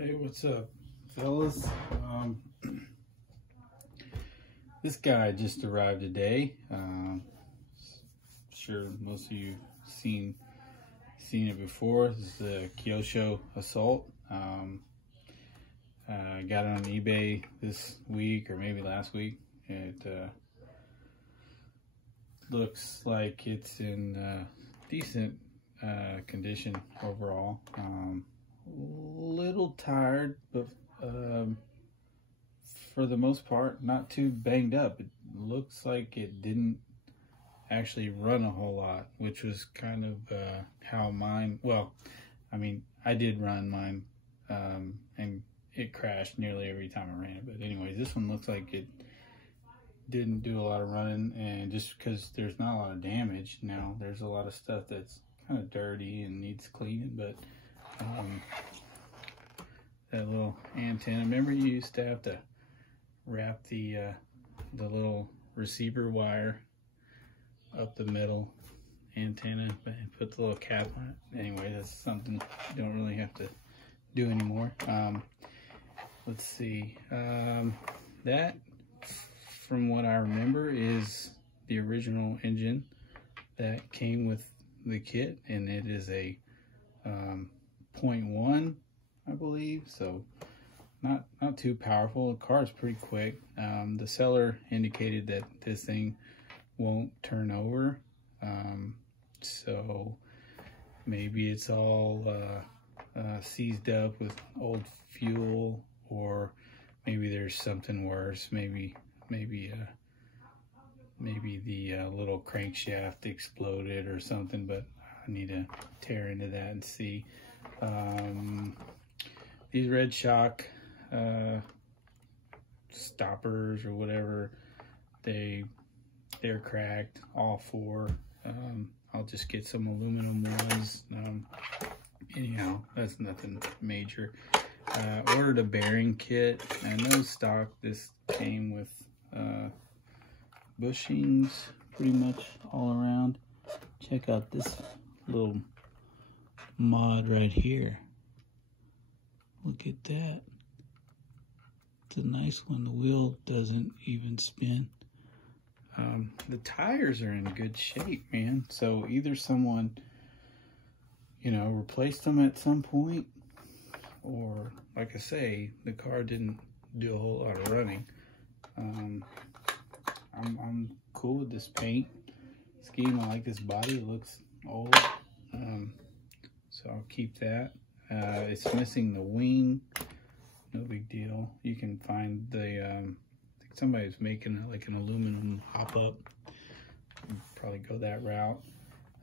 Hey, what's up, fellas? This guy just arrived today. Sure, most of you seen it before. This is the Kyosho Assault. I got it on eBay this week or maybe last week. It looks like it's in decent condition overall. Little tired, but for the most part not too banged up. It looks like it didn't actually run a whole lot, which was kind of how mine, well, I mean, I did run mine and it crashed nearly every time I ran it. But anyways, this one looks like it didn't do a lot of running, and just because there's not a lot of damage. Now there's a lot of stuff that's kind of dirty and needs cleaning, but that little antenna, remember you used to have to wrap the little receiver wire up the middle antenna and put the little cap on it. Anyway, that's something you don't really have to do anymore. Let's see, that, from what I remember, is the original engine that came with the kit, and it is a 0.1, I believe, so not too powerful. The car is pretty quick. The seller indicated that this thing won't turn over, so maybe it's all seized up with old fuel, or maybe there's something worse. Maybe the little crankshaft exploded or something, but I need to tear into that and see. These red shock stoppers or whatever, they're cracked, all four. I'll just get some aluminum ones. Anyhow, that's nothing major. Ordered a bearing kit. I know stock this came with bushings pretty much all around. Check out this little mod right here. Look at that. It's a nice one. The wheel doesn't even spin. The tires are in good shape, man. So either someone, you know, replaced them at some point, or, like I say, the car didn't do a whole lot of running. I'm cool with this paint scheme. I like this body. It looks old, so I'll keep that. It's missing the wing. No big deal. You can find the I think somebody's making like an aluminum hop-up. Probably go that route.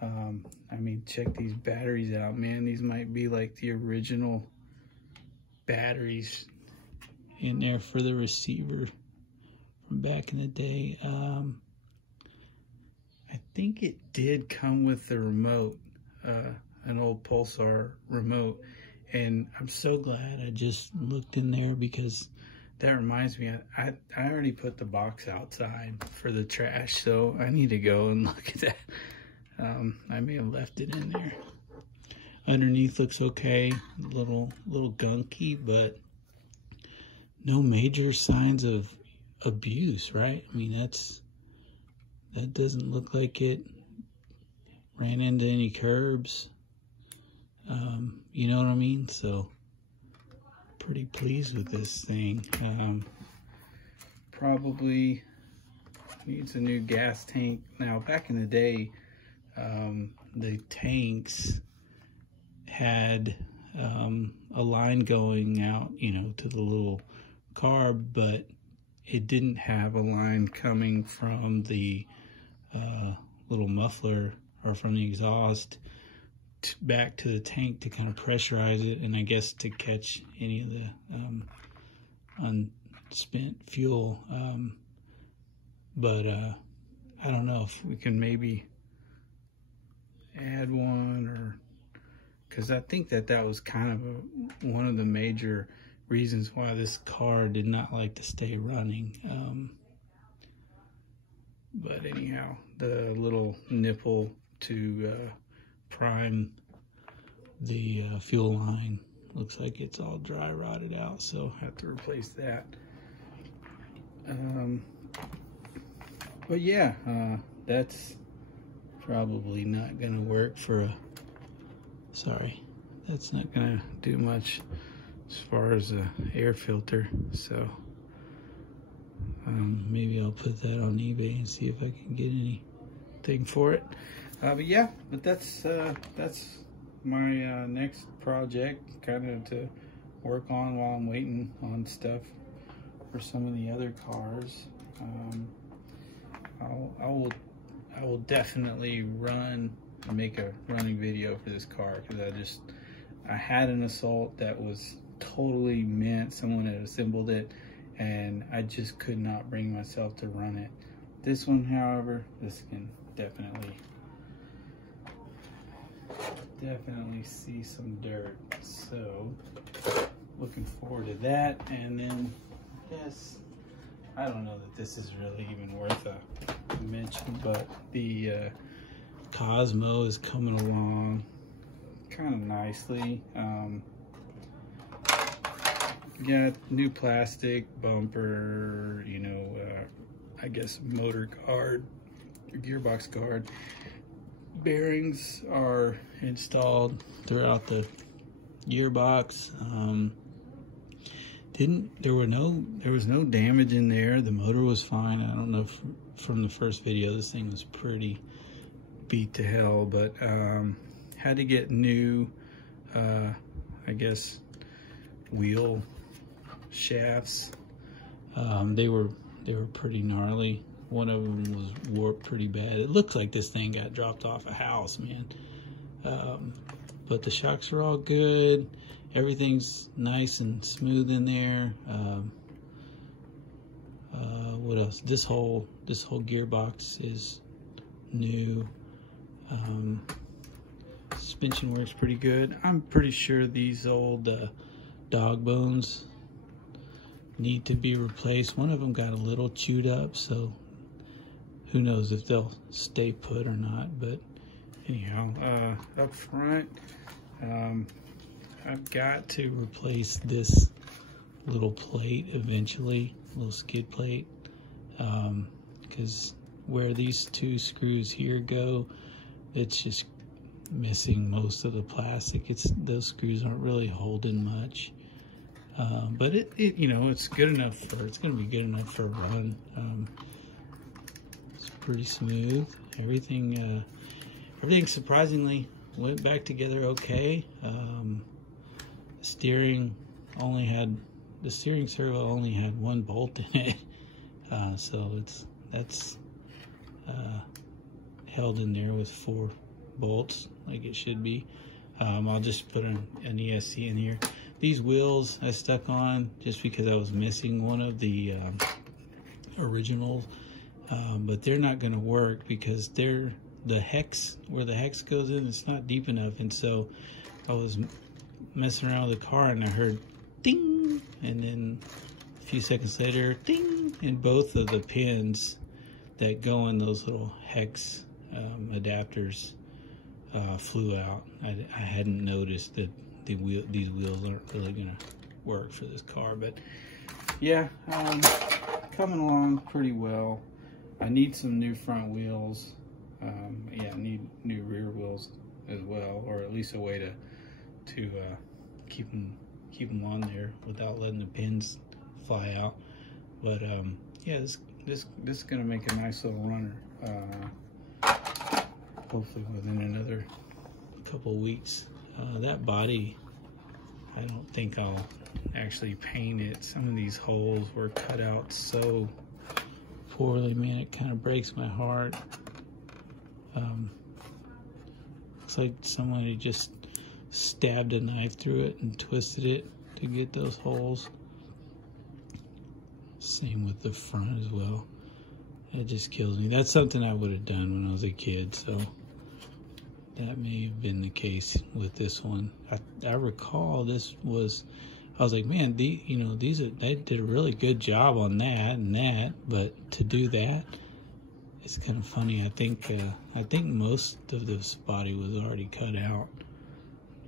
I mean, check these batteries out, man. These might be like the original batteries in there for the receiver from back in the day. I think it did come with the remote, an old Pulsar remote, and I'm so glad I just looked in there, because that reminds me, I already put the box outside for the trash, so I need to go and look at that. I may have left it in there. Underneath looks okay, a little gunky, but no major signs of abuse, right? I mean, that doesn't look like it ran into any curbs. You know what I mean? So pretty pleased with this thing. Probably needs a new gas tank. Now, back in the day, the tanks had a line going out, you know, to the little carb, but it didn't have a line coming from the little muffler or from the exhaust back to the tank to kind of pressurize it, and I guess to catch any of the unspent fuel. But I don't know if we can maybe add one, or because I think that was kind of one of the major reasons why this car did not like to stay running. But anyhow, the little nipple to prime the fuel line looks like it's all dry rotted out, so I have to replace that. But yeah, that's probably not gonna work for a, sorry, that's not gonna do much as far as a air filter, so maybe I'll put that on eBay and see if I can get anything for it. But yeah, but that's my next project, kind of to work on while I'm waiting on stuff for some of the other cars. I will definitely make a running video for this car, because I had an Assault that was totally mint. Someone had assembled it and I just could not bring myself to run it. This one, however, this can definitely see some dirt, so looking forward to that. And then yes, I don't know that this is really even worth a mention, but the Cosmo is coming along kind of nicely. Got new plastic bumper, you know, I guess motor guard, gearbox guard. Bearings are installed throughout the gearbox. There was no damage in there. The motor was fine. I don't know if from the first video this thing was pretty beat to hell, but had to get new I guess wheel shafts. They were pretty gnarly. One of them was warped pretty bad. It looks like this thing got dropped off a house, man. But the shocks are all good. Everything's nice and smooth in there. What else? This whole gearbox is new. Suspension works pretty good. I'm pretty sure these old dog bones need to be replaced. One of them got a little chewed up, so who knows if they'll stay put or not. But anyhow, up front, I've got to replace this little plate eventually, little skid plate, because where these two screws here go, it's just missing most of the plastic. Those screws aren't really holding much, but it you know, it's good enough for, it's going to be good enough for a run. It's pretty smooth. Everything surprisingly went back together okay. The steering servo only had one bolt in it, so that's held in there with 4 bolts like it should be. I'll just put an ESC in here. These wheels I stuck on just because I was missing one of the originals, but they're not going to work because the hex, where the hex goes in, it's not deep enough. And so I was messing around with the car and I heard ding, and then a few seconds later ding, and both of the pins that go in those little hex adapters flew out. I hadn't noticed that these wheels aren't really gonna work for this car, but yeah, coming along pretty well. I need some new front wheels. Yeah, I need new rear wheels as well, or at least a way to keep them on there without letting the pins fly out. But yeah, this is gonna make a nice little runner. Hopefully within another couple weeks. That body, I don't think I'll actually paint it. Some of these holes were cut out so poorly, man, it kind of breaks my heart. Looks like somebody just stabbed a knife through it and twisted it to get those holes. Same with the front as well. That just kills me. That's something I would have done when I was a kid, so that may have been the case with this one. I recall this was, I was like, man, they did a really good job on that and that, but to do that, it's kind of funny. I think most of this body was already cut out.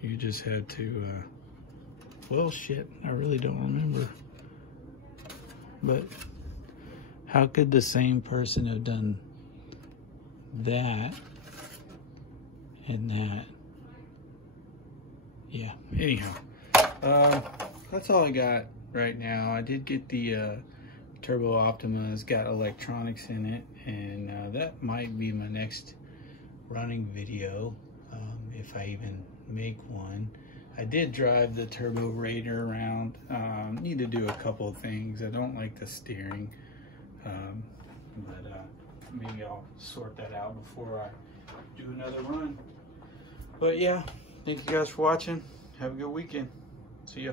You just had to Well, shit, I really don't remember. But how could the same person have done that and that? Yeah, anyhow. That's all I got right now. I did get the Turbo Optima. It's got electronics in it, and that might be my next running video, if I even make one. I did drive the Turbo Raider around. Need to do a couple of things. I don't like the steering, but maybe I'll sort that out before I do another run. But yeah, thank you guys for watching. Have a good weekend. See ya.